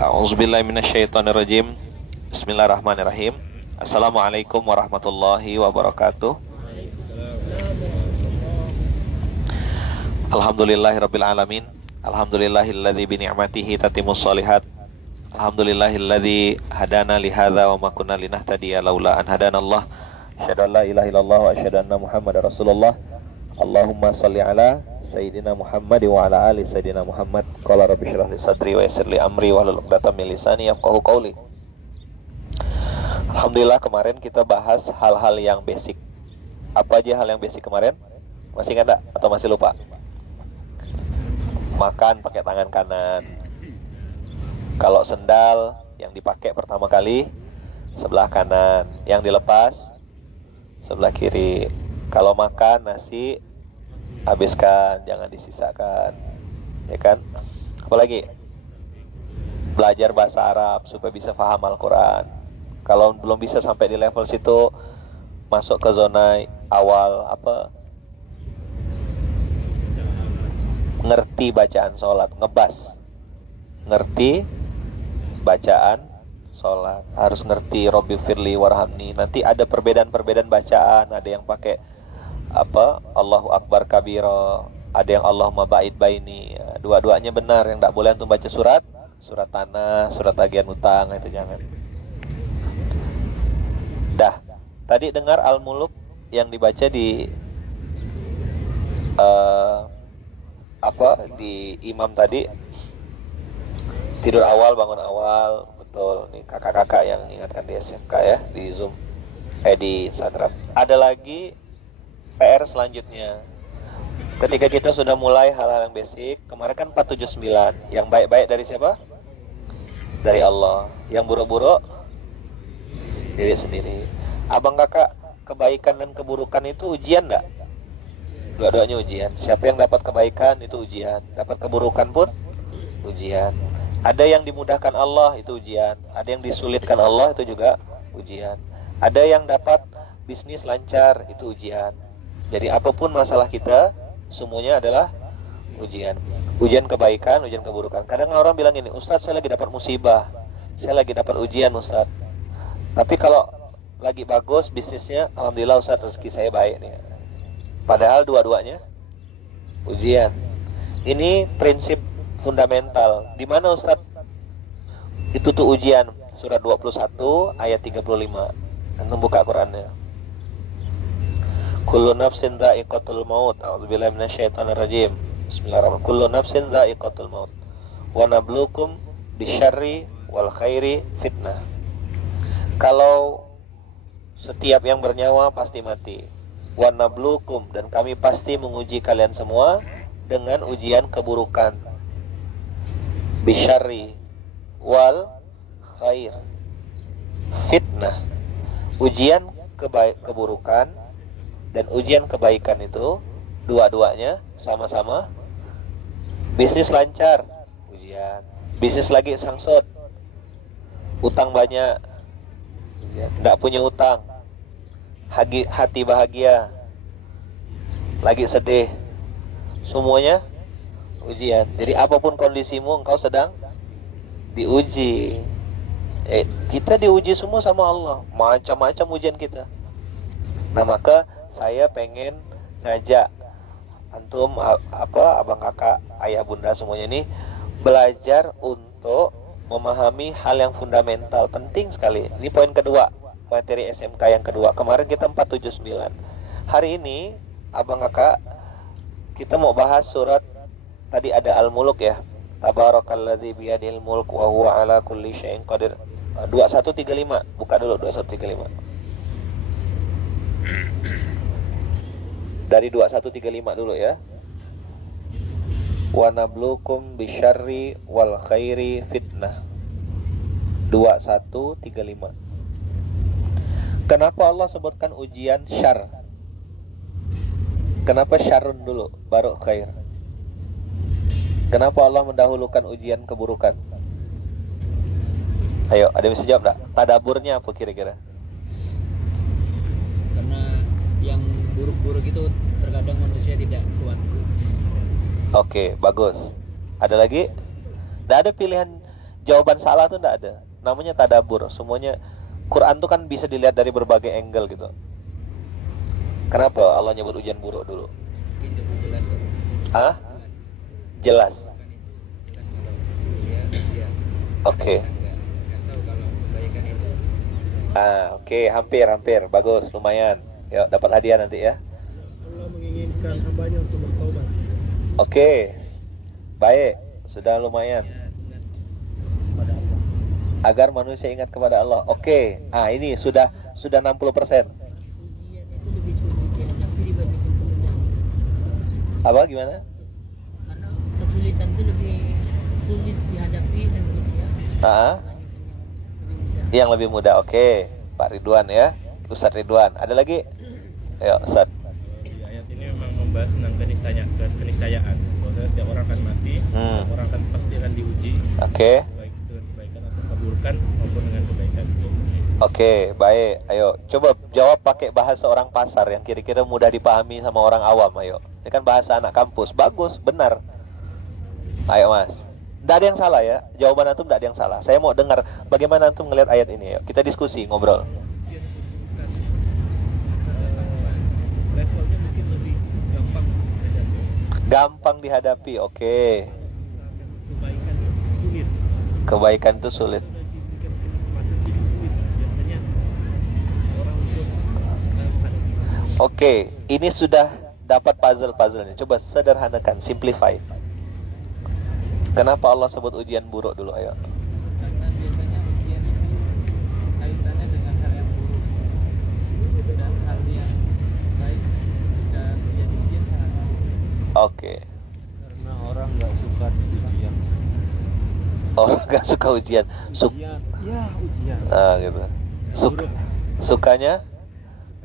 A'udzubillahi minasyaitonirrajim. Bismillahirrahmanirrahim. Assalamualaikum warahmatullahi wabarakatuh. Alhamdulillahirabbil alamin. Alhamdulillahilladzi bi ni'matihi tatimmus shalihat. Alhamdulillahilladzi hadana li hadza wa ma kunna linahtadiya laula an hadanallah. Asyhadu an la ilaha illallah wa asyhadu anna Muhammadar Rasulullah. Allahumma shalli ala Sayyidina Muhammad wa ala ali Sayyidina Muhammad. Qala rabbi shrah li sadri wa yassir li amri wahlul 'uqdatam min lisani yafqahu qawli. Alhamdulillah, kemarin kita bahas hal-hal yang basic. Apa aja hal yang basic kemarin? Masih ingat enggak atau masih lupa? Makan pakai tangan kanan. Kalau sendal yang dipakai pertama kali sebelah kanan, yang dilepas sebelah kiri. Kalau makan nasi, habiskan, jangan disisakan, ya kan? Apalagi belajar bahasa Arab supaya bisa paham Al-Quran. Kalau belum bisa sampai di level situ, masuk ke zona awal apa? Ngerti bacaan sholat, ngebas. Ngerti bacaan sholat, harus ngerti Robbi firli warhamni. Nanti ada perbedaan-perbedaan bacaan, ada yang pakai apa Allahu Akbar kabira, ada yang Allahumma ba'id baini. Dua-duanya benar. Yang tidak boleh antum baca surat tanah, surat tagihan utang, itu jangan. Dah, tadi dengar Al-Muluk yang dibaca di di imam tadi, tidur awal bangun awal, betul. Nih kakak-kakak yang ingatkan di SMK ya, di Zoom, di Instagram. Ada lagi PR selanjutnya. Ketika kita sudah mulai hal-hal yang basic, kemarin kan 479. Yang baik-baik dari siapa? Dari Allah. Yang buruk-buruk diri sendiri. Abang kakak, kebaikan dan keburukan itu ujian enggak? Dua-duanya ujian. Siapa yang dapat kebaikan itu ujian, dapat keburukan pun ujian. Ada yang dimudahkan Allah, itu ujian. Ada yang disulitkan Allah, itu juga ujian. Ada yang dapat bisnis lancar, itu ujian. Jadi apapun masalah kita, semuanya adalah ujian. Ujian kebaikan, ujian keburukan. Kadang orang bilang ini, Ustaz, saya lagi dapat musibah, saya lagi dapat ujian Ustaz. Tapi kalau lagi bagus bisnisnya, alhamdulillah Ustaz, rezeki saya baik nih. Padahal dua-duanya ujian. Ini prinsip fundamental. Di mana Ustaz itu tuh ujian? Surat 21 ayat 35. Antum buka Qur'annya. Kullu nafsin dha'iqatul maut. A'udzubillahi minasyaitonir rajim. Bismillahirrahmanirrahim. Kullu nafsin dha'iqatul maut. Wa nabluukum bisyarri wal khairi fitnah. Kalau setiap yang bernyawa pasti mati. Wa nabluukum, dan kami pasti menguji kalian semua dengan ujian keburukan. Bisyarri wal khair fitnah. Ujian keburukan dan ujian kebaikan itu dua-duanya sama-sama. Bisnis lancar, ujian. Bisnis lagi sangsut, utang banyak, tidak punya utang, hati bahagia, lagi sedih, semuanya ujian. Jadi apapun kondisimu, engkau sedang diuji. Kita diuji semua sama Allah, macam-macam ujian kita. Nah, maka saya pengen ngajak antum, abang kakak, ayah bunda semuanya ini belajar untuk memahami hal yang fundamental, penting sekali. Ini poin kedua, materi SMK yang kedua. Kemarin kita 479. Hari ini abang kakak kita mau bahas surat, tadi ada Al-Muluk ya. Tabarakalladzi biyadihil mulk wa huwa ala kulli syai'in qadir. 2135, buka dulu 2135. Dari 2135 dulu ya. Wa nabluukum bisyarri wal khairi fitnah. 2135. Kenapa Allah sebutkan ujian syar? Kenapa syarrun dulu baru khair? Kenapa Allah mendahulukan ujian keburukan? Ayo, ada yang bisa jawab enggak? Tadaburnya apa kira-kira? Karena yang buruk-buruk itu terkadang manusia tidak kuat. Oke, bagus. Ada lagi? Tidak ada pilihan jawaban salah tuh enggak ada. Namanya tadabur. Semuanya Quran tuh kan bisa dilihat dari berbagai angle gitu. Kenapa Allah nyebut ujian buruk dulu? Itu jelas kok. Ah? Jelas. Bukan itu. Jelas kalau dia ujian. Oke. Nggak tahu kalau kebaikan itu. Oke, hampir. Bagus, lumayan. Yuk, dapat hadiah nanti ya. Allah menginginkan hambanya untuk bertobat. Oke. Baik, sudah lumayan. Pada Allah. Agar manusia ingat kepada Allah. Oke. Ini sudah 60%. Ujian itu lebih sulit dihadapi dibandingkan kemudahan. Apa gimana? Karena kesulitan itu lebih sulit dihadapi dan manusia Ah, dibandingkan yang lebih mudah. yang lebih mudah. Oke, Pak Ridwan ya. Ustadz Ridwan. Ada lagi? Ayo, Ustadz. Di ayat ini memang membahas tentang keniscayaan. Bahwasanya setiap orang akan mati, setiap orang akan pasti akan diuji, Oke. baik dengan kebaikan atau keburukan maupun dengan kebaikan. Oke, baik. Ayo, coba jawab pakai bahasa orang pasar yang kira-kira mudah dipahami sama orang awam. Ayo. Ini kan bahasa anak kampus. Bagus, benar. Ayo, Mas. Tidak ada yang salah ya. Jawaban antum tidak ada yang salah. Saya mau dengar bagaimana antum ngelihat ayat ini. Ayo, kita diskusi, ngobrol. Levelnya mungkin lebih gampang dihadapi. Gampang dihadapi. Oke. Kebaikan sulit. Kebaikan itu sulit. Sudah diberikan kenikmatan jadi sulit. Biasanya orang untuk menghadapi. Oke, ini sudah dapat puzzle-puzzlenya. Coba sederhanakan, simplify. Kenapa Allah sebut ujian buruk dulu? Ayo. Karena biasanya ujian itu kaitannya dengan hal yang buruk dan hal yang baik dan menjadi ujian sangat sulit. Oke. Karena orang nggak suka ujian. Oh, nggak suka ujian. Ujian. Gitu.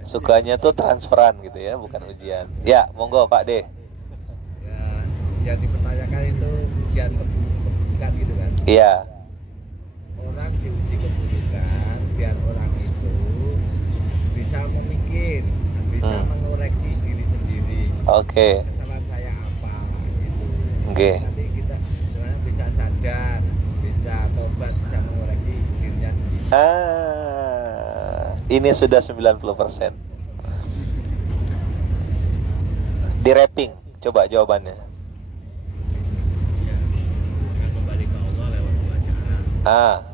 Sukanya tuh transferan gitu ya, bukan ujian. Ya, monggo Pak D. Ya, yang dipertanyakan itu ujian keburukan gitu kan. Iya. Orang diuji keburukan biar orang itu bisa memikir, bisa mengoreksi diri sendiri. Oke. Kesalahan saya apa gitu. Oke. Nanti kita sebenarnya bisa sadar, bisa tobat, bisa mengoreksi dirinya sendiri. Ini sudah 90%. Di rating, coba jawabannya. Ya, dengan kembali ke Allah lewat dua cara.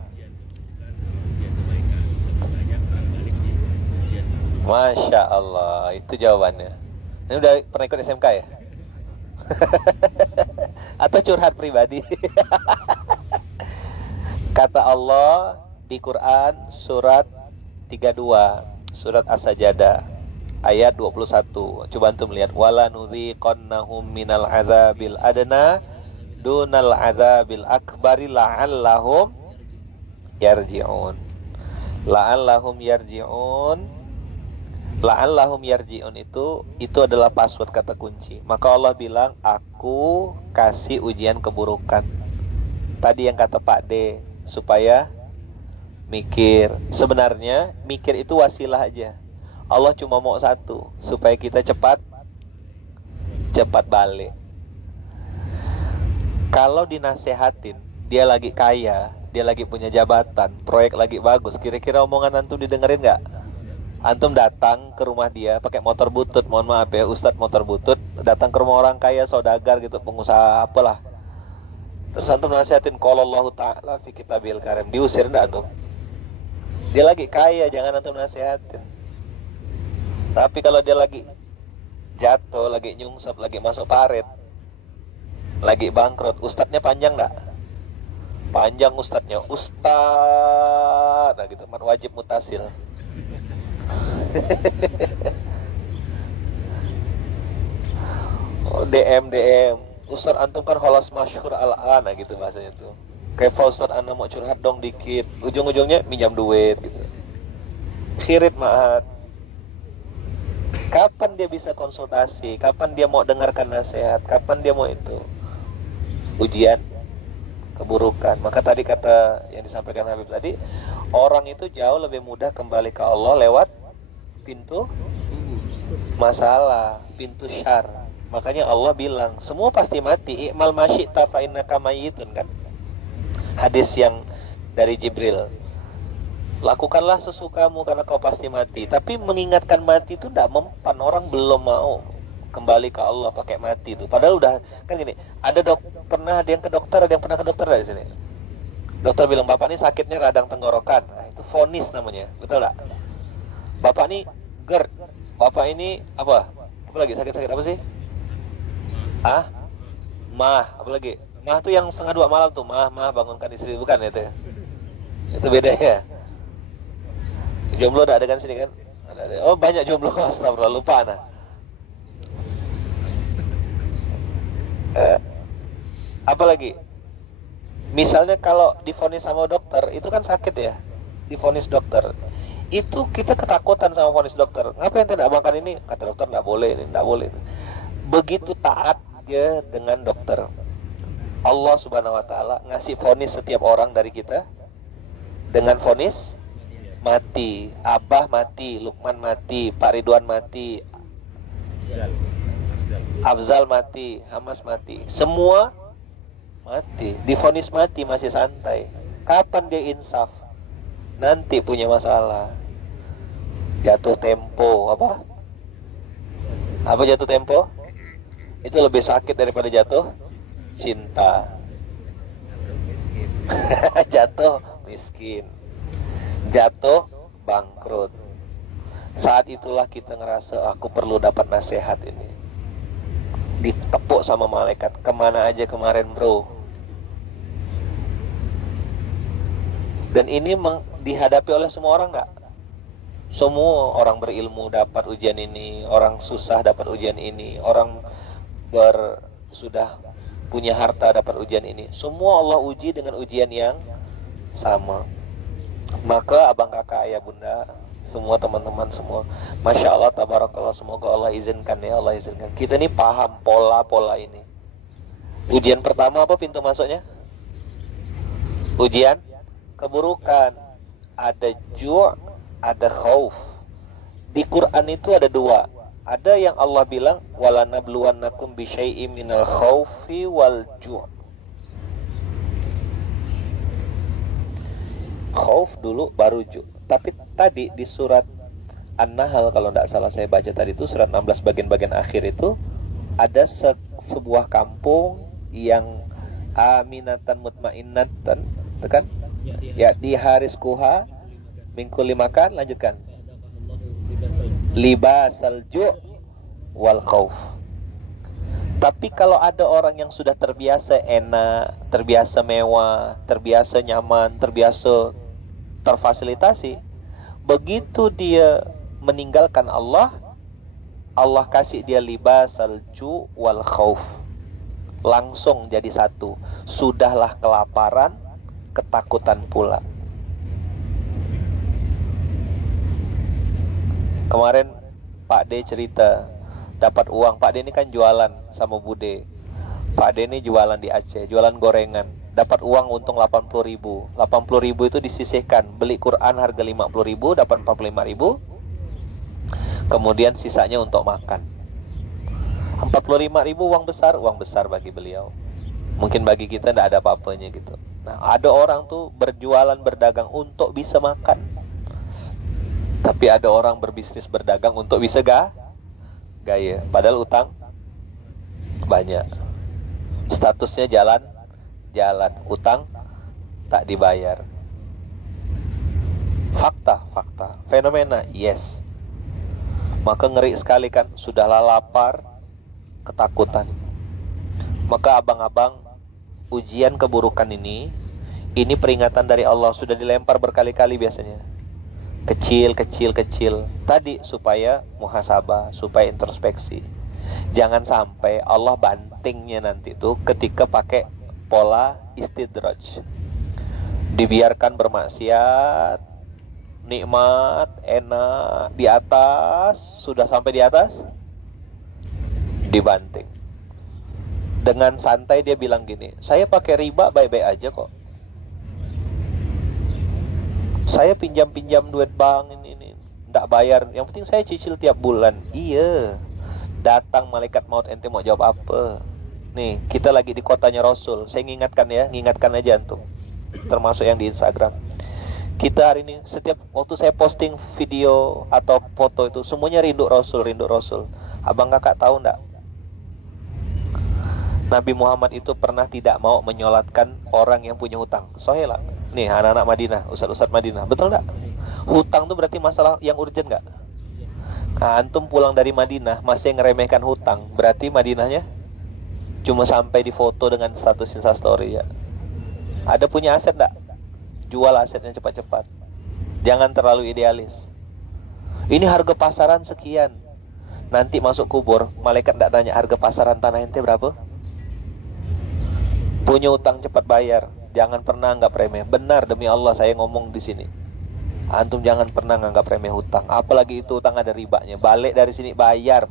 Ujian keburukan sama ujian kebaikan. Lebih banyak orang balik di ujian keburukan. Masya Allah, itu jawabannya. Ini udah pernah ikut SMK ya? Atau curhat pribadi? Kata Allah di Quran surat 32, surat As-Sajdah ayat 21. Coba antum lihat, wala nudziqannahum minal adzabil adna dunal adzabil akbari la'allahum yarji'un. La'allahum yarji'un itu adalah password kata kunci. Maka Allah bilang, aku kasih ujian keburukan. Tadi yang kata Pak D, supaya mikir. Sebenarnya mikir itu wasilah aja. Allah cuma mau satu, supaya kita cepat balik. Kalau dinasehatin, dia lagi kaya, dia lagi punya jabatan, proyek lagi bagus, kira-kira omongan antum didengerin nggak? Antum datang ke rumah dia pakai motor butut, mohon maaf ya, Ustadz motor butut, datang ke rumah orang kaya, saudagar gitu, pengusaha apalah. Terus antum nasihatin qala Allah Ta'ala fi kitabil karim, diusir enggak antum? Dia lagi kaya, jangan antum nasihatin. Tapi kalau dia lagi jatuh, lagi nyungsep, lagi masuk parit, lagi bangkrut, ustadznya panjang enggak? Panjang ustadznya, ustadz, nah gitu, man wajib mutasil. Oh, DM, Ustadz antum kan kholas masyhur al-ana gitu bahasanya tuh. Kayak Ustadz anda mau curhat dong dikit, ujung-ujungnya minjam duit gitu. Khirit maat. Kapan dia bisa konsultasi? Kapan dia mau dengarkan nasihat? Kapan dia mau itu? Ujian keburukan. Maka tadi kata yang disampaikan Habib tadi, orang itu jauh lebih mudah kembali ke Allah lewat pintu masalah, pintu syar. Makanya Allah bilang, semua pasti mati. I'mal masyi'ta fa innaka mayyitun kan. Hadis yang dari Jibril, lakukanlah sesukamu karena kau pasti mati. Tapi mengingatkan mati itu tidak mempan. Orang belum mau kembali ke Allah pakai mati itu. Padahal udah kan gini. Pernah ada yang ke dokter, ada yang pernah ke dokter dari sini. Dokter bilang bapak ini sakitnya radang tenggorokan. Nah, itu vonis namanya, betul tak? Bapak ini GERD. Bapak ini apa? Apa lagi sakit-sakit apa sih? Mah. Apa lagi? Mah tuh yang 1:30 malam tuh. Mah bangunkan istri, bukan itu ya? Itu beda ya. Jomblo ada kan sini kan? Ada. Oh banyak jomblo, astagfirullah, lupa nah. Apa lagi? Misalnya kalau divonis sama dokter, itu kan sakit ya. Divonis dokter. Itu kita ketakutan sama vonis dokter. Ngapain tidak makan ini? Kata dokter tidak boleh, ini tidak boleh. Begitu taat dia dengan dokter. Allah Subhanahu wa taala ngasih vonis setiap orang dari kita dengan vonis mati. Abah mati, Lukman mati, Pak Ridwan mati, Afzal mati, Hamas mati. Semua mati. Divonis mati masih santai. Kapan dia insaf? Nanti punya masalah. Jatuh tempo. Apa jatuh tempo? Itu lebih sakit daripada jatuh cinta. Jatuh miskin, jatuh bangkrut. Saat itulah kita ngerasa aku perlu dapat nasihat ini. Ditepuk sama malaikat. Kemana aja kemarin bro? Dan ini dihadapi oleh semua orang nggak? Semua orang berilmu dapat ujian ini, orang susah dapat ujian ini, orang sudah punya harta dapat ujian ini. Semua Allah uji dengan ujian yang sama. Maka abang kakak ayah bunda, semua teman-teman semua, masya Allah tabarakallah, semoga Allah izinkan ya, Allah izinkan kita ini paham pola-pola ini. Ujian pertama apa pintu masuknya? Ujian keburukan. Ada ju', ada khauf. Di Quran itu ada dua. Ada yang Allah bilang walanabluwannakum bisyai'im minal khaufi wal ju'. Khauf dulu baru ju'. Tapi tadi di surat An-Nahl kalau tidak salah saya baca tadi itu surat 16 bagian-bagian akhir itu ada sebuah kampung yang aminatan mutmainnatan, kan? Ya di haris kuha mingkuli makan, lanjutkan. Libasal ju' wal khauf. Tapi kalau ada orang yang sudah terbiasa enak, terbiasa mewah, terbiasa nyaman, terbiasa terfasilitasi, begitu dia meninggalkan Allah, Allah kasih dia libasal ju' wal khauf. Langsung jadi satu. Sudahlah kelaparan, ketakutan pula. Kemarin Pak D cerita dapat uang. Pak D ini kan jualan sama Bude. Pak D ini jualan di Aceh, jualan gorengan. Dapat uang untung 80.000. 80.000 itu disisihkan. Beli Quran harga 50.000, dapat 45.000. Kemudian sisanya untuk makan. 45.000 uang besar bagi beliau. Mungkin bagi kita tidak ada apa-apanya gitu. Nah, ada orang tuh berjualan berdagang untuk bisa makan. Tapi ada orang berbisnis berdagang untuk bisa gaya. Padahal utang banyak. Statusnya jalan, utang tak dibayar. Fakta. Fenomena, yes. Maka ngeri sekali kan, sudahlah lapar, ketakutan. Maka abang-abang, ujian keburukan ini peringatan dari Allah, sudah dilempar berkali-kali biasanya. Kecil. Tadi supaya muhasabah, supaya introspeksi. Jangan sampai Allah bantingnya nanti tuh ketika pakai pola istidraj. Dibiarkan bermaksiat, nikmat, enak, di atas, sudah sampai di atas, dibanting. Dengan santai dia bilang gini, saya pakai riba baik-baik aja kok. Saya pinjam duit bank ini ndak bayar, yang penting saya cicil tiap bulan. Iya. Datang malaikat maut, ente mau jawab apa? Nih, kita lagi di kotanya Rasul. Saya ngingatkan aja antum. termasuk yang di Instagram. Kita hari ini setiap waktu saya posting video atau foto itu semuanya rindu Rasul, rindu Rasul. Abang kakak tahu enggak? Nabi Muhammad itu pernah tidak mau menyolatkan orang yang punya hutang. Sahih lah. Nih anak-anak Madinah, ustaz-ustaz Madinah, betul enggak? Hutang itu berarti masalah yang urgent enggak? Nah, antum pulang dari Madinah masih ngeremehkan hutang, berarti Madinahnya cuma sampai di foto dengan status Instastory ya. Ada punya aset enggak? Jual asetnya cepat-cepat. Jangan terlalu idealis. Ini harga pasaran sekian. Nanti masuk kubur, malaikat enggak tanya harga pasaran tanah ente berapa? Punya utang cepat bayar. Jangan pernah anggap remeh. Benar, demi Allah saya ngomong di sini. Antum jangan pernah nganggap remeh hutang. Apalagi itu hutang ada ribanya. Balik dari sini bayar.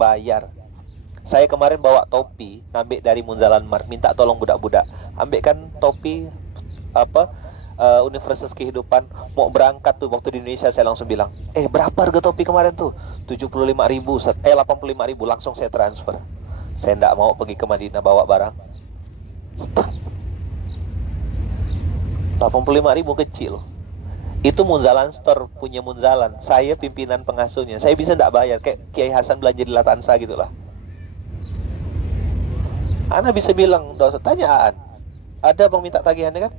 Saya kemarin bawa topi, ambil dari Munzalan Mart, minta tolong budak-budak. Ambil kan topi Universitas Kehidupan, mau berangkat tuh waktu di Indonesia saya langsung bilang, berapa harga topi kemarin tuh? 75.000, 85.000, langsung saya transfer. Saya enggak mau pergi ke Madinah bawa barang. 85.000 kecil. Itu Munzalan Store, punya Munzalan. Saya pimpinan pengasuhnya. Saya bisa enggak bayar, kayak Kiai Hasan belanja di Latansa gitulah. Ana bisa bilang, enggak usah tanya Aan. Ada bang minta tagihannya kan?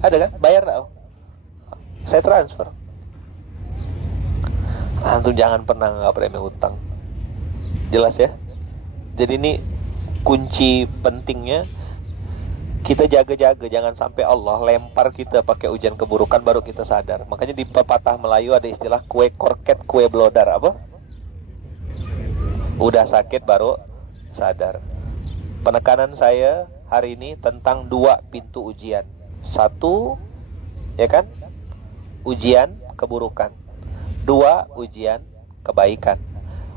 Ada kan? Bayar enggak? Saya transfer. Antum jangan pernah nganggap remeh hutang. Jelas ya? Jadi ini kunci pentingnya. Kita jaga-jaga jangan sampai Allah lempar kita pakai ujian keburukan baru kita sadar. Makanya di pepatah Melayu ada istilah kue korket, kue blodar. Apa? Udah sakit baru sadar. Penekanan saya hari ini tentang 2 pintu ujian. 1, ya kan? Ujian keburukan. 2, ujian kebaikan.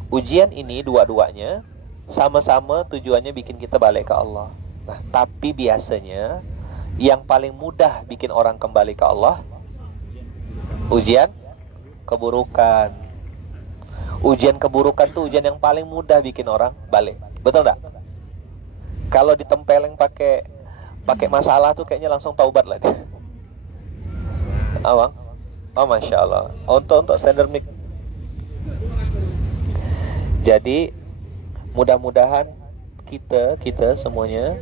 Ujian ini dua-duanya sama-sama tujuannya bikin kita balik ke Allah. Nah, tapi biasanya yang paling mudah bikin orang kembali ke Allah ujian keburukan. Ujian keburukan tuh ujian yang paling mudah bikin orang balik. Betul enggak? Kalau ditempeleng pakai masalah tuh kayaknya langsung taubat lah dia. Awang? Oh, Masya Allah. Untuk standar mic. Jadi mudah-mudahan kita semuanya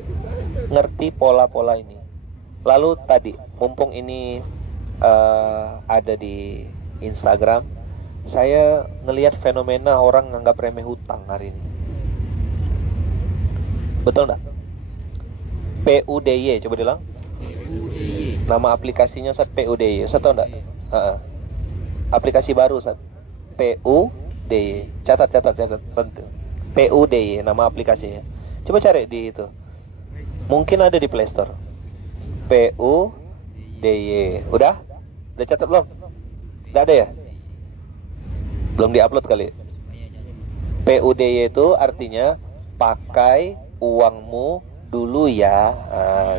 ngerti pola-pola ini. Lalu tadi mumpung ini ada di Instagram, saya ngelihat fenomena orang nganggap remeh hutang hari ini. Betul enggak? PUDY, coba bilang. Nama aplikasinya Ustaz PUDY. Ustaz tahu enggak? Aplikasi baru Ustaz. PUDY. Catat penting. PUDY nama aplikasinya. Coba cari di itu. Mungkin ada di Play Store. PUDY. Udah catat belum? Enggak ada ya? Belum diupload kali. PUDY itu artinya pakai uangmu dulu ya.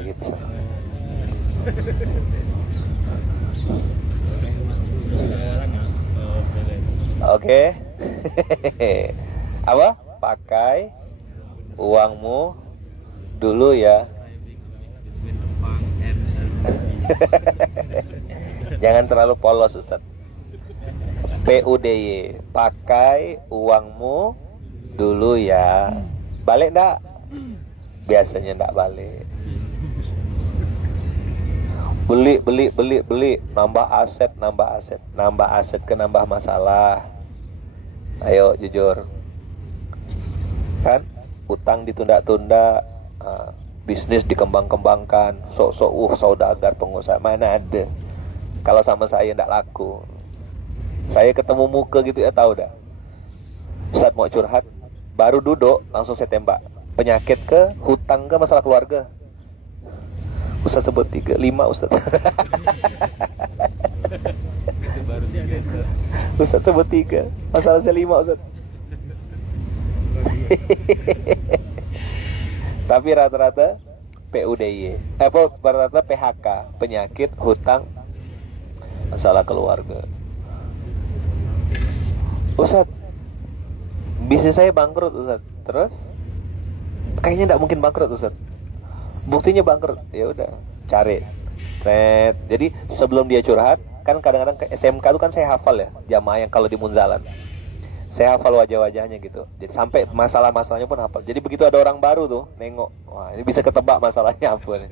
Gitu. Oke. Apa? Pakai uangmu dulu ya. Jangan terlalu polos Ustaz. PUDY, pakai uangmu dulu ya. Balik enggak? Biasanya enggak balik. Beli, nambah aset, ke nambah masalah. Ayo jujur. Kan utang ditunda-tunda, bisnis dikembang-kembangkan, sok-sok saudagar pengusaha, mana ada. Kalau sama saya enggak laku. Saya ketemu muka gitu ya tahu dah. Ustaz mau curhat, baru duduk langsung saya tembak. Penyakit ke, hutang ke, masalah keluarga. Ustaz sebut 3, 5 Ustaz. Ustaz sebut 3, masalah saya 5 Ustaz. Tapi rata-rata PUDY, rata-rata PHK, penyakit, hutang, masalah keluarga. Ustaz, bisnis saya bangkrut Ustaz. Terus? Kayaknya tidak mungkin bangkrut Ustaz. Buktinya bangkrut. Ya udah, cari Jadi sebelum dia curhat, kan kadang-kadang ke SMK itu kan saya hafal ya, jamaah yang kalau di Munzalan. Saya hafal wajah-wajahnya gitu. Jadi sampai masalah-masalahnya pun hafal. Jadi begitu ada orang baru tuh nengok, wah ini bisa ketebak masalahnya apa nih.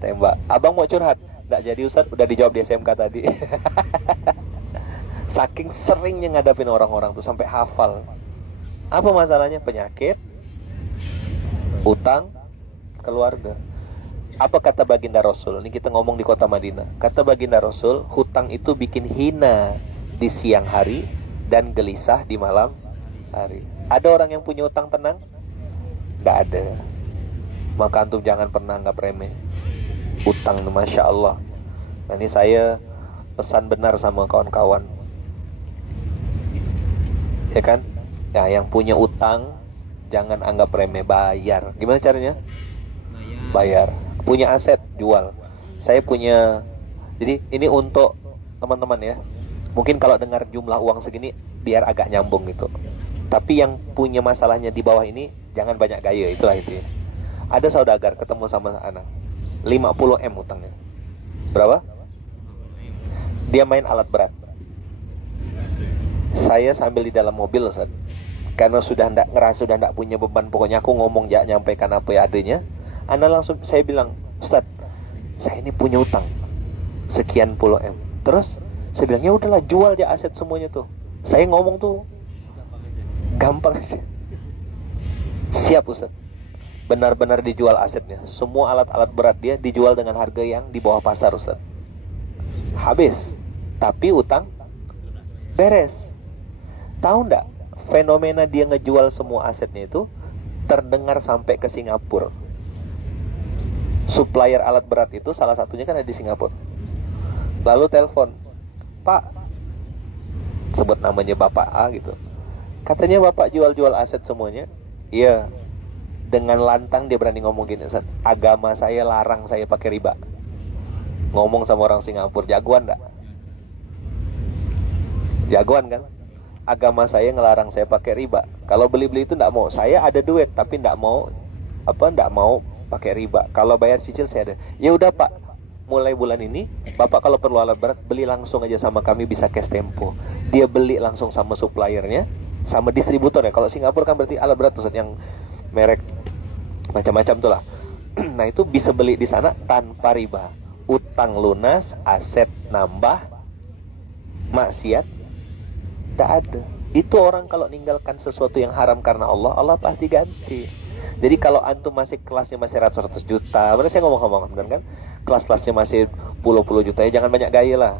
Tembak. Abang mau curhat? Nggak jadi Ustaz, udah dijawab di SMK tadi. Saking seringnya ngadapin orang-orang tuh sampai hafal. Apa masalahnya? Penyakit, utang, keluarga. Apa kata baginda Rasul? Ini kita ngomong di kota Madinah. Kata baginda Rasul, hutang itu bikin hina di siang hari dan gelisah di malam hari. Ada orang yang punya utang tenang? Nggak ada. Maka antum jangan pernah anggap remeh utang, Masya Allah. Nah, ini saya pesan benar sama kawan-kawan, ya kan? Ya, yang punya utang jangan anggap remeh, bayar. Gimana caranya? Bayar. Punya aset, jual. Saya punya. Jadi ini untuk teman-teman ya. Mungkin kalau dengar jumlah uang segini biar agak nyambung gitu. Tapi yang punya masalahnya di bawah ini jangan banyak gaya, itulah intinya. Ada saudagar ketemu sama anak 50M utangnya. Berapa? Dia main alat berat. Saya sambil di dalam mobil, Ustaz. Karena sudah ndak punya beban, pokoknya aku ngomong ya, nyampaikan apa ya adanya. Anda langsung, saya bilang, Ustaz, saya ini punya utang sekian puluh M. Terus saya bilang, ya udahlah, jual aja aset semuanya tuh. Saya ngomong tuh gampang aja. Siap Ustaz. Benar-benar dijual asetnya. Semua alat-alat berat dia dijual dengan harga yang di bawah pasar, Ustaz. Habis. Tapi utang beres. Tahu ndak? Fenomena dia ngejual semua asetnya itu terdengar sampai ke Singapura. Supplier alat berat itu salah satunya kan ada di Singapura. Lalu telepon, Pak, sebut namanya Bapak A gitu. Katanya Bapak jual-jual aset semuanya. Iya. Dengan lantang dia berani ngomong gini, Ustaz, agama saya larang saya pakai riba. Ngomong sama orang Singapura, jagoan enggak? Jagoan kan? Agama saya ngelarang saya pakai riba. Kalau beli-beli itu enggak mau. Saya ada duit tapi enggak mau pakai riba. Kalau bayar cicil saya ada. Ya udah Pak, mulai bulan ini Bapak kalau perlu alat berat beli langsung aja sama kami, bisa cash tempo. Dia beli langsung sama suppliernya, sama distributor ya. Kalau Singapura kan berarti alat berat tuh yang merek macam-macam tuh lah. Nah itu bisa beli di sana tanpa riba. Utang lunas, aset nambah, maksiat tidak ada. Itu orang kalau ninggalkan sesuatu yang haram karena Allah, Allah pasti ganti. Jadi kalau antum masih kelasnya masih ratus-ratus juta, benar saya ngomong-ngomong, benar kan? Kelas-kelasnya masih puluh-puluh juta, ya jangan banyak gaya lah.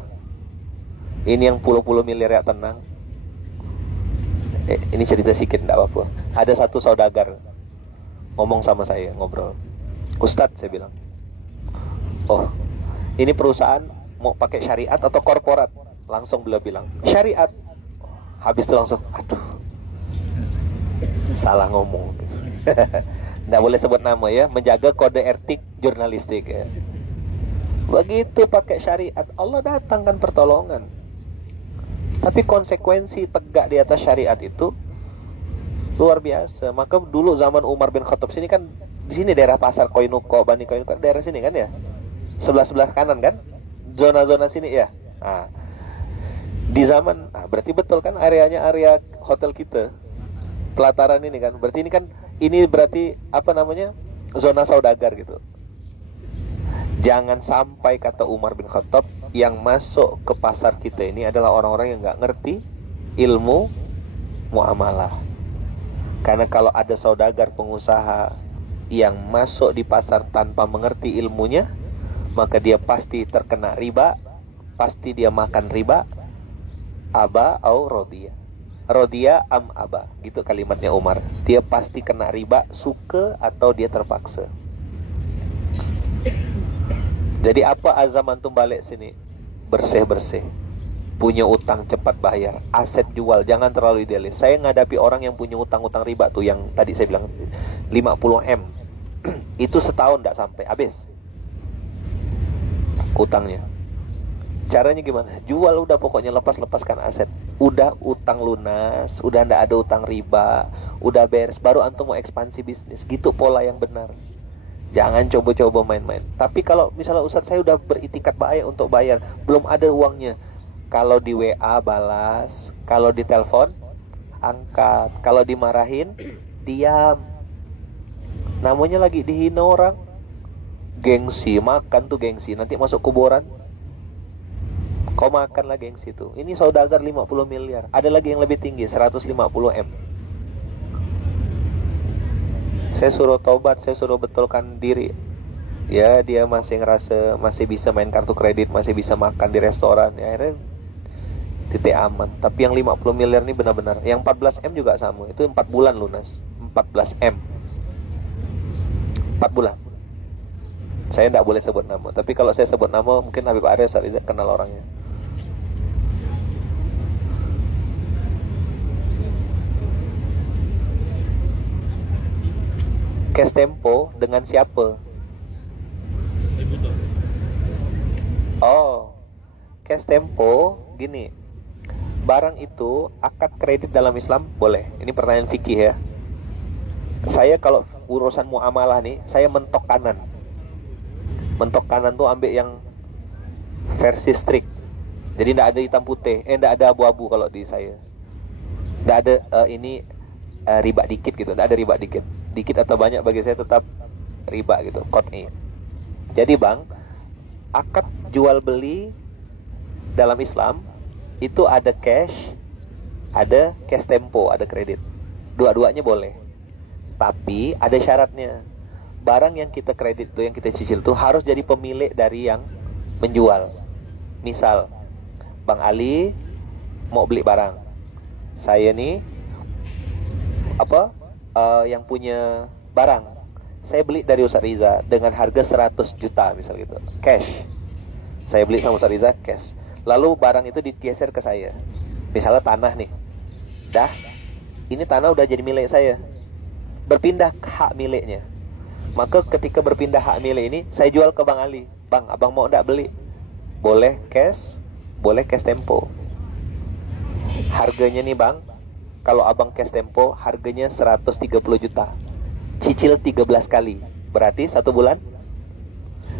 Ini yang puluh-puluh miliar ya tenang. Ini cerita sedikit, enggak apa-apa. Ada satu saudagar ngomong sama saya, ngobrol. Ustadz, saya bilang, oh ini perusahaan mau pakai syariat atau korporat? Langsung beliau bilang, syariat. Habis itu langsung, aduh, salah ngomong. Nggak boleh sebut nama ya, menjaga kode etik jurnalistik ya. Begitu pakai syariat, Allah datangkan pertolongan. Tapi konsekuensi tegak di atas syariat itu luar biasa. Maka dulu zaman Umar bin Khattab sini kan, di sini daerah pasar Koinuko, Bani Koinuko, daerah sini kan ya, sebelah kanan kan, zona-zona sini ya. Nah, di zaman, berarti betul kan areanya area hotel kita, pelataran ini kan, berarti ini berarti apa namanya, zona saudagar gitu. Jangan sampai kata Umar bin Khattab, yang masuk ke pasar kita ini adalah orang-orang yang nggak ngerti ilmu muamalah. Karena kalau ada saudagar pengusaha yang masuk di pasar tanpa mengerti ilmunya, maka dia pasti terkena riba, pasti dia makan riba. Aba au rodiya, rodiya am aba, gitu kalimatnya Umar. Dia pasti kena riba, suka atau dia terpaksa. Jadi apa azam antum balik sini? Bersih-bersih, punya utang cepat bayar, aset jual, jangan terlalu idealis. Saya ngadapi orang yang punya utang-utang riba tuh, yang tadi saya bilang 50M. Itu setahun tidak sampai habis utangnya. Caranya gimana? Jual udah, pokoknya lepaskan aset. Udah utang lunas, udah ndak ada utang riba, udah beres, baru antum mau ekspansi bisnis. Gitu pola yang benar. Jangan coba-coba main-main. Tapi kalau misalnya Ustadz saya udah beritikat baik untuk bayar, belum ada uangnya. Kalau di WA balas, kalau di telepon angkat, kalau dimarahin diam. Namanya lagi dihina orang. Gengsi, makan tuh gengsi, nanti masuk kuburan. Kau makan lah gengsi tuh. Ini saudagar 50 miliar. Ada lagi yang lebih tinggi, 150 M. Saya suruh tobat, saya suruh betulkan diri. Ya, dia masih ngerasa masih bisa main kartu kredit, masih bisa makan di restoran. Ya, akhirnya titik aman. Tapi yang 50 miliar ini benar-benar. Yang 14 M juga sama. Itu 4 bulan lunas. 14 M. 4 bulan. Saya tidak boleh sebut nama. Tapi kalau saya sebut nama, mungkin Habib Aris kenal orangnya. Cash tempo dengan siapa? Oh, cash tempo gini. Barang itu akad kredit dalam Islam boleh. Ini pertanyaan fikih ya. Saya kalau urusan muamalah nih, saya mentok kanan. Mentok kanan tuh ambil yang versi strict. Jadi tidak ada hitam putih, tidak ada abu-abu kalau di saya. Tidak ada riba dikit gitu, tidak ada riba dikit. Dikit atau banyak bagi saya tetap riba gitu, qat'i. Jadi bang, akad jual beli dalam Islam itu ada cash tempo, ada kredit. Dua-duanya boleh. Tapi ada syaratnya. Barang yang kita kredit itu, yang kita cicil itu harus jadi pemilik dari yang menjual. Misal, Bang Ali mau beli barang. Saya nih yang punya barang. Saya beli dari Ustaz Riza dengan harga 100 juta misal gitu. Cash. Saya beli sama Ustaz Riza cash. Lalu barang itu digeser ke saya. Misalnya tanah nih. Ini tanah udah jadi milik saya. Berpindah ke hak miliknya. Maka ketika berpindah hak milik ini, saya jual ke Bang Ali. Bang, abang mau enggak beli? Boleh cash, boleh cash tempo. Harganya nih bang, kalau abang cash tempo, harganya 130 juta. Cicil 13 kali. Berarti 1 bulan,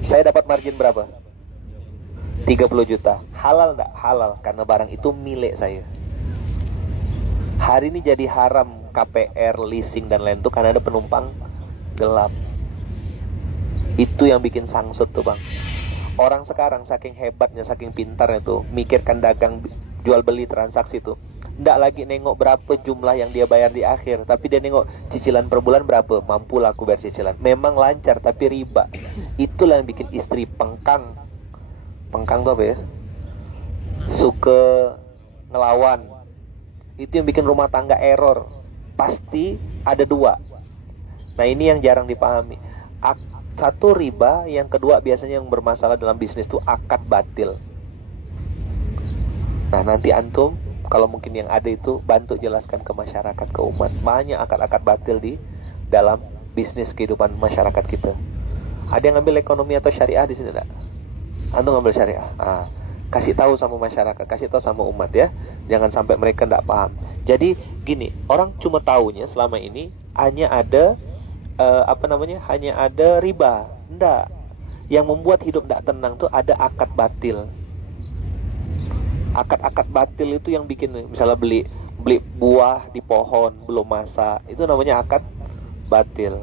saya dapat margin berapa? 30 juta. Halal enggak? Halal, karena barang itu milik saya. Hari ini jadi haram KPR, leasing dan lain itu karena ada penumpang gelap. Itu yang bikin sangsut tuh bang. Orang sekarang saking hebatnya, saking pintarnya tuh, mikirkan dagang, jual beli, transaksi tuh, nggak lagi nengok berapa jumlah yang dia bayar di akhir, tapi dia nengok cicilan per bulan berapa, mampu lah aku bayar cicilan. Memang lancar tapi riba. Itulah yang bikin istri pengkang. Pengkang tuh apa ya? Suka ngelawan. Itu yang bikin rumah tangga error. Pasti ada dua. Nah ini yang jarang dipahami. Satu riba, yang kedua biasanya yang bermasalah dalam bisnis itu akad batil. Nah nanti antum kalau mungkin yang ada itu bantu jelaskan ke masyarakat, ke umat. Banyak akad-akad batil di dalam bisnis kehidupan masyarakat kita. Ada yang ngambil ekonomi atau syariah di sini enggak? Antum ngambil syariah. Kasih tahu sama masyarakat, kasih tahu sama umat ya. Jangan sampai mereka enggak paham. Jadi gini, orang cuma taunya selama ini hanya ada hanya ada riba. Enggak. Yang membuat hidup tidak tenang tuh ada akad batil. Akad-akad batil itu yang bikin, misalnya beli buah di pohon belum masak, itu namanya akad batil.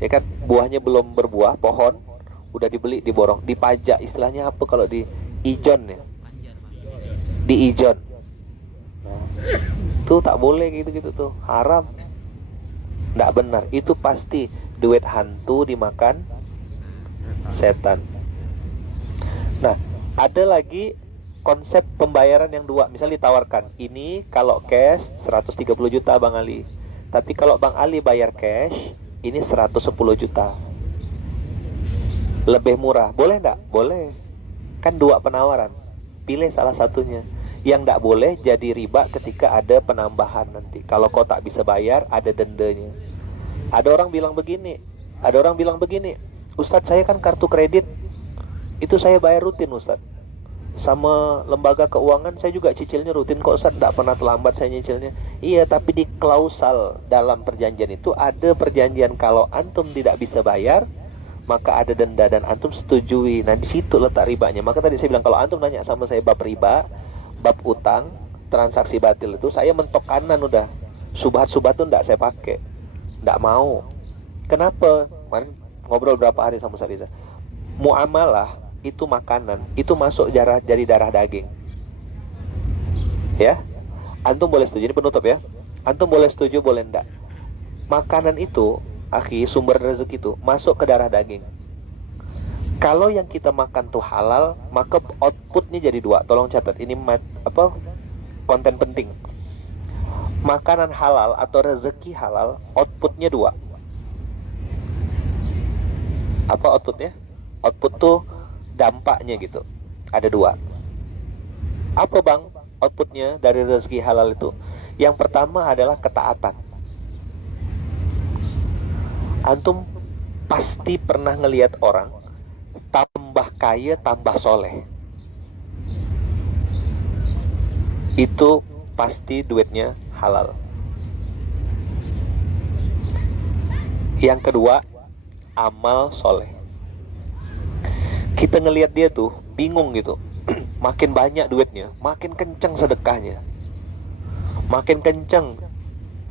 Ya kan, buahnya belum berbuah, pohon udah dibeli, diborong, dipajak. Istilahnya apa kalau di ijon ya? Di ijon. Nah, tuh tak boleh gitu-gitu tuh, haram. Nggak benar, itu pasti duit hantu dimakan setan. Nah, ada lagi konsep pembayaran yang dua. Misal ditawarkan, ini kalau cash 130 juta Bang Ali, tapi kalau Bang Ali bayar cash, ini 110 juta. Lebih murah, boleh nggak? Boleh. Kan dua penawaran, pilih salah satunya. Yang nggak boleh jadi riba ketika ada penambahan nanti. Kalau kau tak bisa bayar, ada dendanya. Ada orang bilang begini, Ustadz saya kan kartu kredit, itu saya bayar rutin Ustadz. Sama lembaga keuangan saya juga cicilnya rutin kok Ustadz, nggak pernah terlambat saya nyicilnya. Iya, tapi di klausal dalam perjanjian itu ada perjanjian kalau antum tidak bisa bayar, maka ada denda dan antum setujui. Nah di situ letak ribanya. Maka tadi saya bilang kalau antum nanya sama saya bab riba, bab utang, transaksi batil itu saya mentok kanan udah. Subhat-subhat itu enggak saya pakai. Enggak mau. Kenapa? Kemarin ngobrol berapa hari sama Ustaz Riza. Muamalah itu makanan, itu masuk jadi darah daging. Ya. Antum boleh setuju, ini penutup ya. Antum boleh setuju, boleh enggak. Makanan itu, akhi, sumber rezeki itu masuk ke darah daging. Kalau yang kita makan tuh halal, maka outputnya jadi dua. Tolong catat, ini konten penting. Makanan halal atau rezeki halal, outputnya dua. Apa outputnya? Output tuh dampaknya gitu. Ada dua. Apa bang outputnya dari rezeki halal itu? Yang pertama adalah ketaatan. Antum pasti pernah ngelihat orang tambah kaya, tambah soleh. Itu pasti duitnya halal. Yang kedua, amal soleh. Kita ngelihat dia tuh bingung gitu. Makin banyak duitnya, makin kenceng sedekahnya, makin kenceng.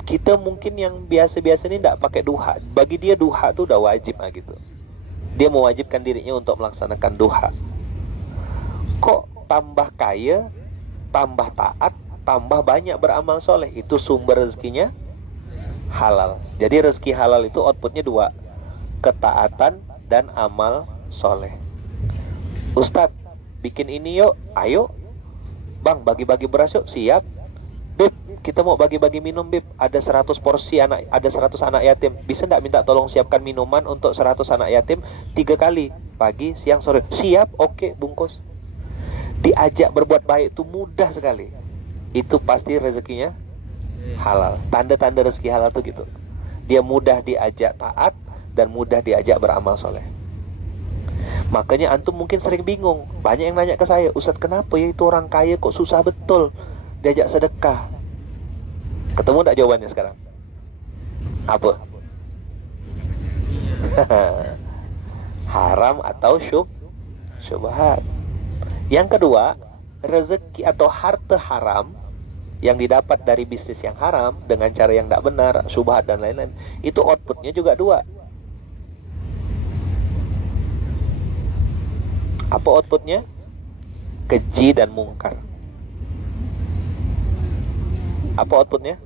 Kita mungkin yang biasa-biasa ini tidak pakai duha. Bagi dia duha tuh udah wajib gitu. Dia mewajibkan dirinya untuk melaksanakan duha. Kok tambah kaya, tambah taat, tambah banyak beramal soleh? Itu sumber rezekinya halal. Jadi rezeki halal itu outputnya dua, ketaatan dan amal soleh. Ustadz, bikin ini yuk, ayo. Bang, bagi-bagi beras yuk, siap. Bib, kita mau bagi-bagi minum Bib. Ada 100 porsi anak, ada 100 anak yatim. Bisa enggak minta tolong siapkan minuman untuk 100 anak yatim 3 kali, pagi, siang, sore. Siap, oke, bungkus. Diajak berbuat baik itu mudah sekali. Itu pasti rezekinya halal. Tanda-tanda rezeki halal itu gitu. Dia mudah diajak taat dan mudah diajak beramal soleh. Makanya antum mungkin sering bingung. Banyak yang nanya ke saya, Ustadz kenapa ya itu orang kaya kok susah betul diajak sedekah? Ketemu enggak jawabannya sekarang? Apa? Haram atau syubhat. Yang kedua, rezeki atau harta haram yang didapat dari bisnis yang haram dengan cara yang tidak benar, syubhat dan lain-lain, itu outputnya juga dua. Apa outputnya? Keji dan mungkar. Apa outputnya?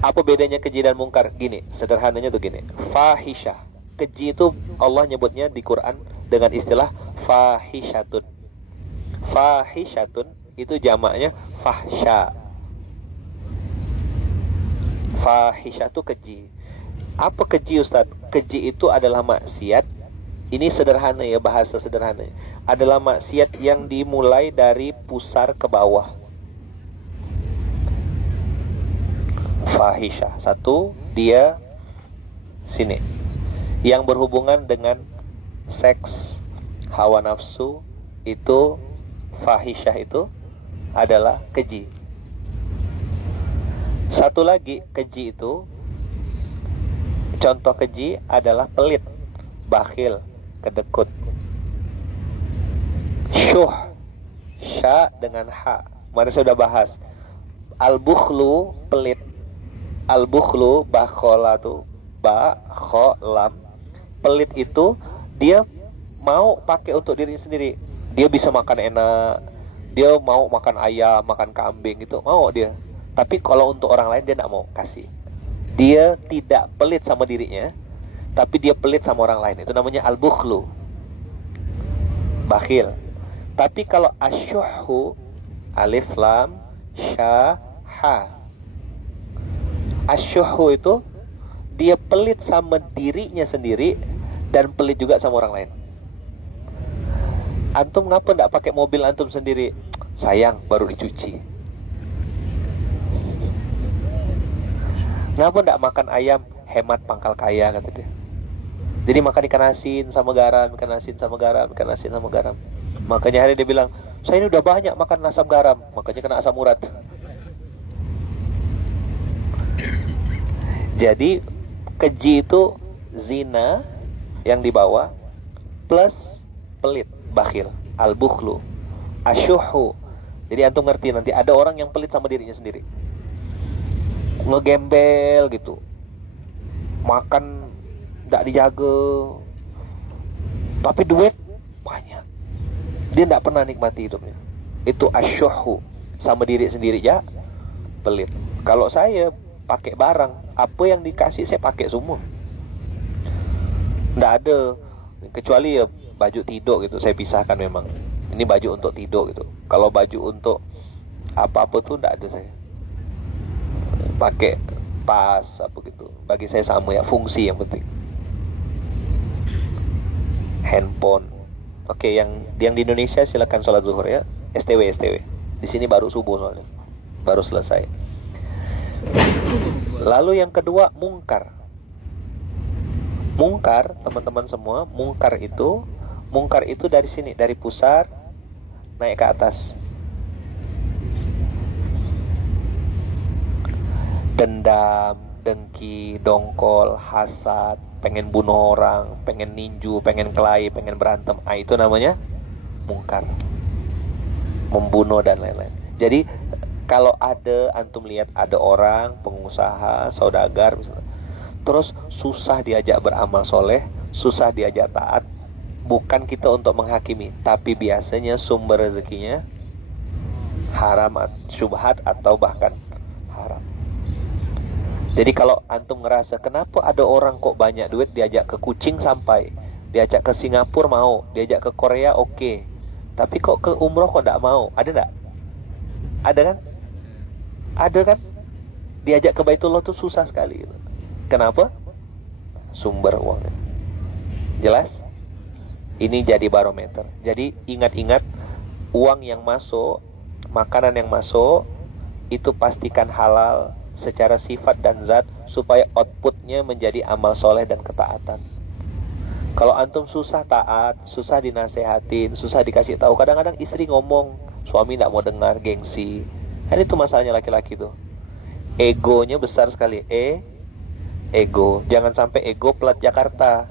Apa bedanya keji dan mungkar? Gini, sederhananya tuh gini. Fahisyah. Keji itu Allah nyebutnya di Quran dengan istilah fahisyatun. Fahisyatun itu jamaknya fahsya. Fahisyah itu keji. Apa keji Ustaz? Keji itu adalah maksiat. Ini sederhana ya, bahasa sederhana. Adalah maksiat yang dimulai dari pusar ke bawah. Fahisyah. Satu, dia sini. Yang berhubungan dengan seks, hawa nafsu, itu fahisyah itu adalah keji. Satu lagi keji itu, contoh keji adalah pelit, bakhil, kedekut. Syuh, sya dengan ha. Kemarin saya sudah bahas. Al-bukhlu, pelit. Al-bukhlu, bakhola tuh, ba, kho, lam. Pelit itu dia mau pakai untuk diri sendiri. Dia bisa makan enak, dia mau makan ayam, makan kambing gitu, mau dia. Tapi kalau untuk orang lain dia tidak mau kasih. Dia tidak pelit sama dirinya, tapi dia pelit sama orang lain. Itu namanya al-bukhlu, bakhil. Tapi kalau asyuhu, alif lam sya ha. Asyuhu itu dia pelit sama dirinya sendiri dan pelit juga sama orang lain. Antum ngapa ndak pakai mobil antum sendiri? Sayang, baru dicuci. Ngapa ndak makan ayam? Hemat pangkal kaya, kata dia. Jadi makan ikan asin sama garam, ikan asin sama garam, ikan asin sama garam. Makanya hari dia bilang, saya ini udah banyak makan asam garam, makanya kena asam urat. Jadi keji itu zina, yang di bawah plus pelit, bakhil, al-bukhlu, asyuhu. Jadi antum ngerti nanti ada orang yang pelit sama dirinya sendiri, ngegembel gitu, makan tidak dijaga, tapi duit banyak, dia tidak pernah nikmati hidupnya. Itu asyuhu, sama diri sendiri ya pelit. Kalau saya pakai barang, apa yang dikasih saya pakai semua, tidak ada kecuali ya baju tidur gitu, saya pisahkan memang. Ini baju untuk tidur gitu. Kalau baju untuk apa-apa tuh tidak ada saya. Pakai tas apa gitu. Bagi saya sama ya, fungsi yang penting. Handphone. Oke, yang di Indonesia silakan sholat zuhur ya. STW. Di sini baru subuh soalnya. Baru selesai. Lalu yang kedua, mungkar. Mungkar, teman-teman semua, mungkar itu dari sini, dari pusar naik ke atas. Dendam, dengki, dongkol, hasad, pengen bunuh orang, pengen ninju, pengen kelahi, pengen berantem. Itu namanya mungkar. Membunuh dan lain-lain. Jadi kalau ada, antum lihat ada orang, pengusaha, saudagar misalnya, terus susah diajak beramal soleh, susah diajak taat, bukan kita untuk menghakimi, tapi biasanya sumber rezekinya haram, syubhat atau bahkan haram. Jadi kalau antum ngerasa kenapa ada orang kok banyak duit, diajak ke Kucing sampai, diajak ke Singapura mau, diajak ke Korea oke, tapi kok ke umroh kok tidak mau, ada enggak? Ada kan? Ada kan? Diajak ke Baitullah tuh susah sekali gitu. Kenapa? Sumber uangnya. Jelas? Ini jadi barometer. Jadi ingat-ingat, uang yang masuk, makanan yang masuk, itu pastikan halal secara sifat dan zat, supaya outputnya menjadi amal soleh dan ketaatan. Kalau antum susah taat, susah dinasehatin, susah dikasih tahu, kadang-kadang istri ngomong, suami tidak mau dengar, gengsi. Kan itu masalahnya laki-laki tuh. Egonya besar sekali. Ego, jangan sampai ego plat Jakarta.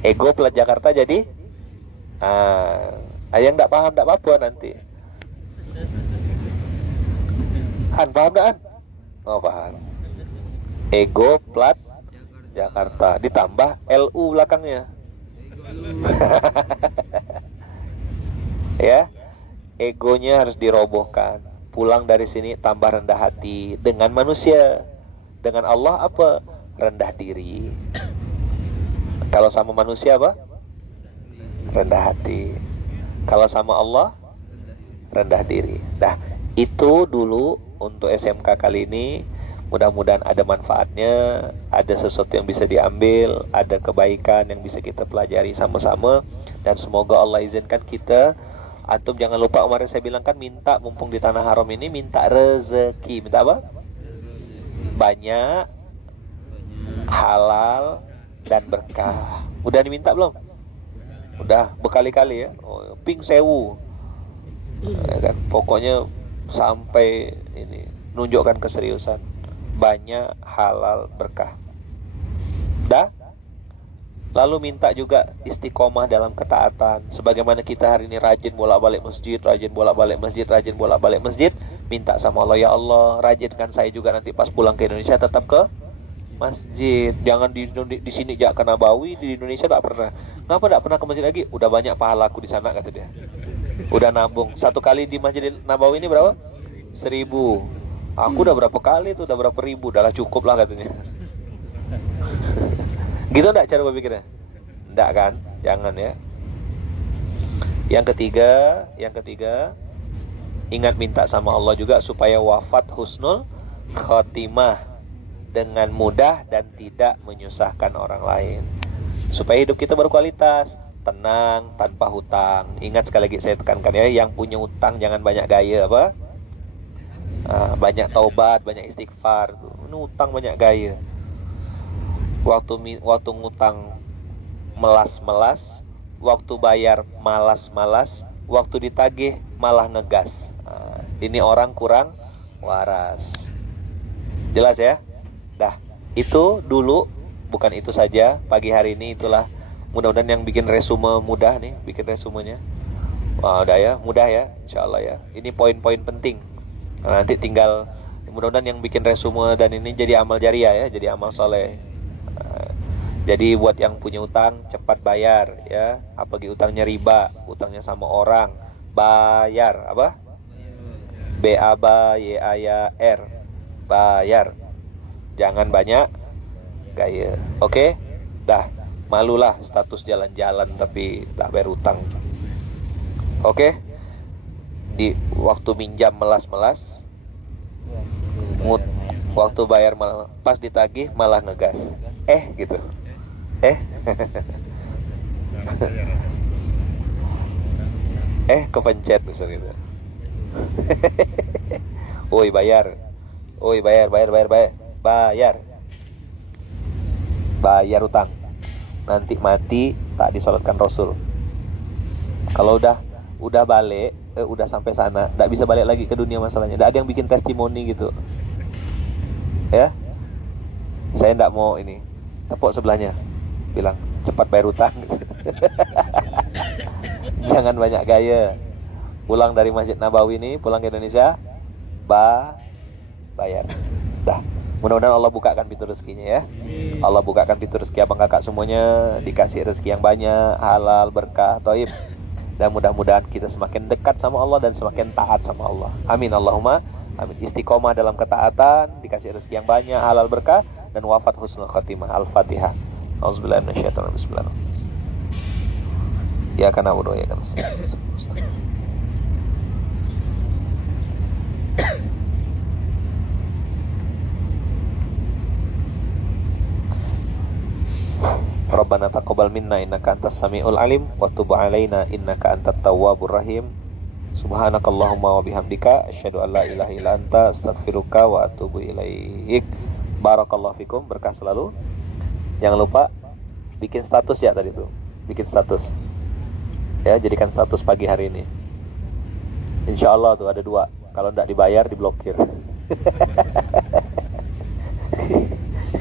Ego plat Jakarta jadi yang tidak paham tidak apa-apa nanti. Paham tak? Oh paham. Ego plat Jakarta ditambah LU belakangnya. Ya, egonya harus dirobohkan. Pulang dari sini tambah rendah hati dengan manusia. Dengan Allah apa? Rendah diri. Kalau sama manusia apa? Rendah hati. Kalau sama Allah, rendah diri. Nah, itu dulu untuk SMK kali ini. Mudah-mudahan ada manfaatnya, ada sesuatu yang bisa diambil, ada kebaikan yang bisa kita pelajari sama-sama. Dan semoga Allah izinkan kita. Antum jangan lupa, kemarin saya bilang kan, minta, mumpung di tanah haram ini, minta rezeki. Minta apa? Banyak, halal, dan berkah. Udah diminta belum? Udah berkali-kali ya. Ping sewu ya kan? Pokoknya sampai ini nunjukkan keseriusan. Banyak, halal, berkah. Dah? Lalu minta juga istiqomah dalam ketaatan. Sebagaimana kita hari ini rajin bolak-balik masjid, minta sama Allah, ya Allah, rajinkan saya juga nanti pas pulang ke Indonesia tetap ke masjid. Jangan di sini jak ke Nabawi, di Indonesia tak pernah. Kenapa tak pernah ke masjid lagi? Udah banyak pahalaku di sana, kata dia. Udah nabung. Satu kali di Masjid Nabawi ini berapa? 1.000. Aku udah berapa kali tuh, udah berapa ribu, udahlah cukup lah katanya. Gitu enggak cara berpikirnya? Enggak kan? Jangan ya. Yang ketiga, ingat minta sama Allah juga supaya wafat husnul khotimah, dengan mudah dan tidak menyusahkan orang lain. Supaya hidup kita berkualitas, tenang, tanpa hutang. Ingat sekali lagi saya tekankan ya, yang punya hutang jangan banyak gaya apa? Banyak taubat, banyak istighfar. Ini hutang banyak gaya. Waktu ngutang melas-melas, waktu bayar malas-malas, waktu ditagih malah ngegas. Ini orang kurang waras. Jelas ya? Dah. Itu dulu, bukan itu saja. Pagi hari ini itulah, mudah-mudahan yang bikin resume mudah nih, bikin resumenya. Wah, udah ya, mudah ya, insyaallah ya. Ini poin-poin penting. Nah, nanti tinggal mudah-mudahan yang bikin resume dan ini jadi amal jariah ya, jadi amal soleh. Jadi buat yang punya utang cepat bayar ya. Apalagi utangnya riba, utangnya sama orang, bayar apa? B-A-B-Y-A-Y-R, bayar. Jangan banyak gaya. Oke? Dah, malulah status jalan-jalan tapi tak bayar utang. Oke? Di waktu minjam melas-melas, waktu bayar malah, pas ditagih malah ngegas. Gitu. Kepencet Ustaz gitu. Woi bayar. Bayar utang. Nanti mati tak disolatkan Rasul. Kalau udah balik, udah sampai sana, tak bisa balik lagi ke dunia masalahnya. Tak ada yang bikin testimoni gitu. Ya. Saya ndak mau ini. Tepuk sebelahnya. Bilang, cepat bayar utang. Jangan banyak gaya. Pulang dari Masjid Nabawi ini, pulang ke Indonesia, bayar. Dah. Mudah-mudahan Allah bukakan pintu rezekinya ya. Allah bukakan pintu rezeki abang kakak semuanya, dikasih rezeki yang banyak, halal, berkah, thayyib. Dan mudah-mudahan kita semakin dekat sama Allah dan semakin taat sama Allah. Amin Allahumma amin. Istiqomah dalam ketaatan, dikasih rezeki yang banyak, halal, berkah, dan wafat husnul khatimah. Al-Fatihah. Auzubillahi minasyaitonir rajim. Bismillah. Ya kana wudu ya kana. Rabbana taqabbal minna innaka antas samiul alim wa tub alaina innaka antat tawwabur rahim. Subhanakallahumma wa bihamdika asyhadu an la ilaha illa anta astaghfiruka wa atubu ilaik. Barakallahu fikum, berkah selalu. Jangan lupa bikin status ya tadi tuh. Bikin status. Ya, jadikan status pagi hari ini. Insyaallah tuh ada 2. Kalau enggak dibayar diblokir.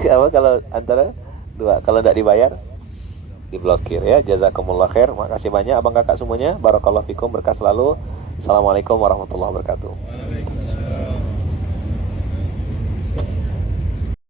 Apa kalau antara 2, kalau tidak dibayar diblokir ya. Jazakumullah khair. Makasih banyak abang kakak semuanya. Barakallahu fikum, berkah selalu. Assalamualaikum warahmatullahi wabarakatuh.